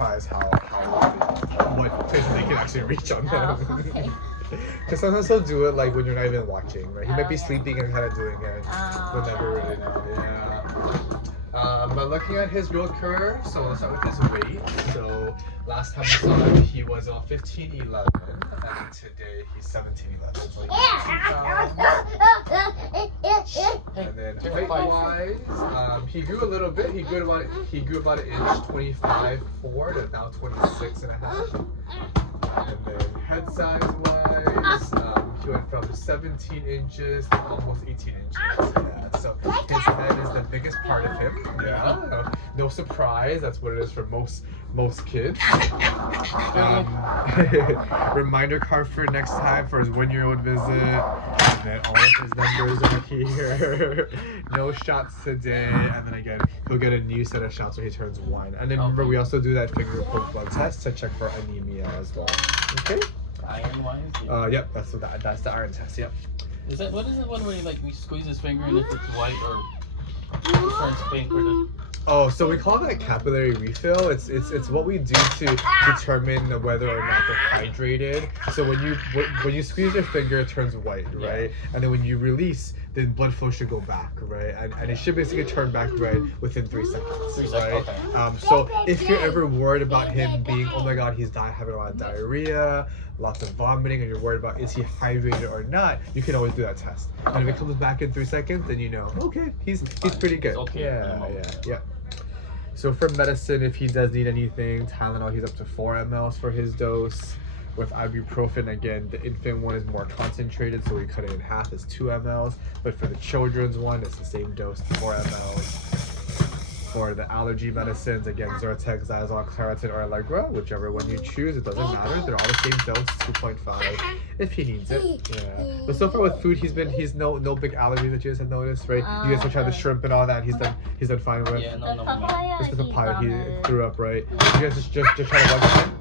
surprised how what places they can actually reach on them. Okay. Because sometimes he'll do it like when you're not even watching, right? He might be yeah. sleeping and kind of doing it. We'll never really know. Yeah. But looking at his growth curve, so let's start with his weight. So last time we saw him, he was 15'11", and today he's 17'11". So and then height-wise, he grew a little bit. He grew about an inch, 25.4 to now 26.5. And then head size wise, he went from 17 inches to almost 18 inches. Yeah, so his head is the biggest part of him. Yeah, no surprise. That's what it is for most kids. Reminder card for next time for his 1-year-old visit. And then all of his numbers are here. No shots today. And then again, he'll get a new set of shots when he turns 1. And then remember, we also do that finger poke blood test to check for anemia as well. Okay. Iron wise? Yep. That's the iron test. Yep. What is it one where we squeeze his finger and if it's white or it turns pink or the... Oh, so we call that capillary refill. It's what we do to determine whether or not they're hydrated. So when you squeeze your finger, it turns white, right? Yeah. And then when you release, then blood flow should go back, right? And it should basically turn back red within 3 seconds, right? Okay. So if you're ever worried about him being, oh my God, he's having a lot of diarrhea, lots of vomiting, and you're worried about is he hydrated or not, you can always do that test. And if it comes back in 3 seconds, then you know, okay, he's pretty good. Okay. Yeah. So for medicine, if he does need anything, Tylenol, he's up to 4 mLs for his dose. With ibuprofen, again, the infant one is more concentrated, so we cut it in half as 2 mLs. But for the children's one, it's the same dose, 4 mLs. For the allergy medicines, again, Zyrtec, Xyzal, Claritin, or Allegra, whichever one you choose, it doesn't matter. They're all the same dose, 2.5, if he needs it. Yeah. But so far with food, he's no big allergies that you guys have noticed, right? You guys have tried the shrimp and all that, and he's done fine with. Yeah, no. This is the papaya he threw up, right? You guys just try to watch it.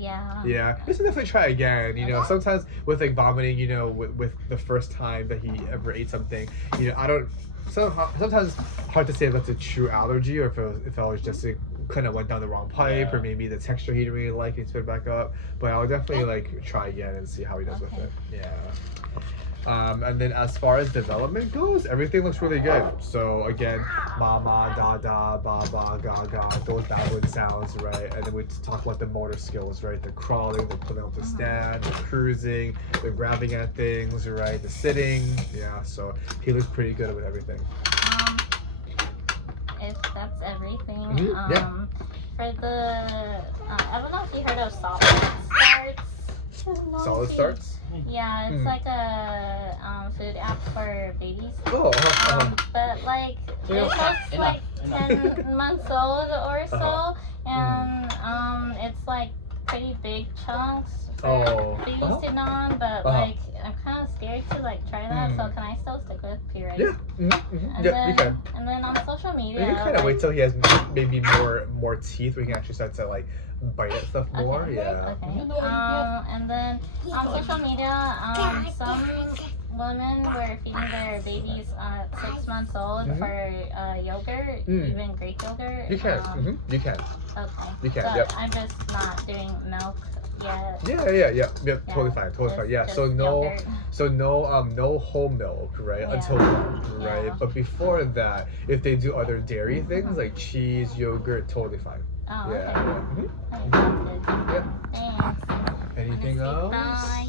Yeah. Yeah, we should definitely try again. You know, sometimes with like vomiting, you know, with the first time that he ever ate something, you know, sometimes hard to say if that's a true allergy or if I was just like, kind of went down the wrong pipe or maybe the texture he didn't really like and spit back up. But I'll definitely like try again and see how he does with it. Yeah. And then as far as development goes, everything looks really good. So again, mama, dada, baba, gaga, those babbling sounds, right? And then we talk about the motor skills, right? The crawling, the pulling up the stand, the cruising, the grabbing at things, right? The sitting, yeah. So he looks pretty good with everything. If that's everything, for the I don't know if you heard of solid starts. Solid starts? Yeah, it's like a food app for babies. Oh. But like it's just like 10 months old or so, and it's like pretty big chunks for babies to gnaw. But like I'm kind of scared to like try that. So can I still stick with puree? Yeah. Then, you can. And then on social media, you can kind of wait till he has maybe more teeth. We can actually start to like bite at stuff more. Okay. Yeah. Okay. And then on social media, some women were feeding their babies 6 months old for yogurt, even Greek yogurt. You can. You can. Okay. You can. But Yep. I'm just not doing milk yet. Yeah. Totally fine. Yeah. So no, yogurt. no whole milk, right? Yeah. Until milk, right? Yeah. But before that, if they do other dairy things like cheese, yogurt, totally fine. Oh, Yeah. okay. Sounds good. Yeah. Thanks. Anything else? Bye.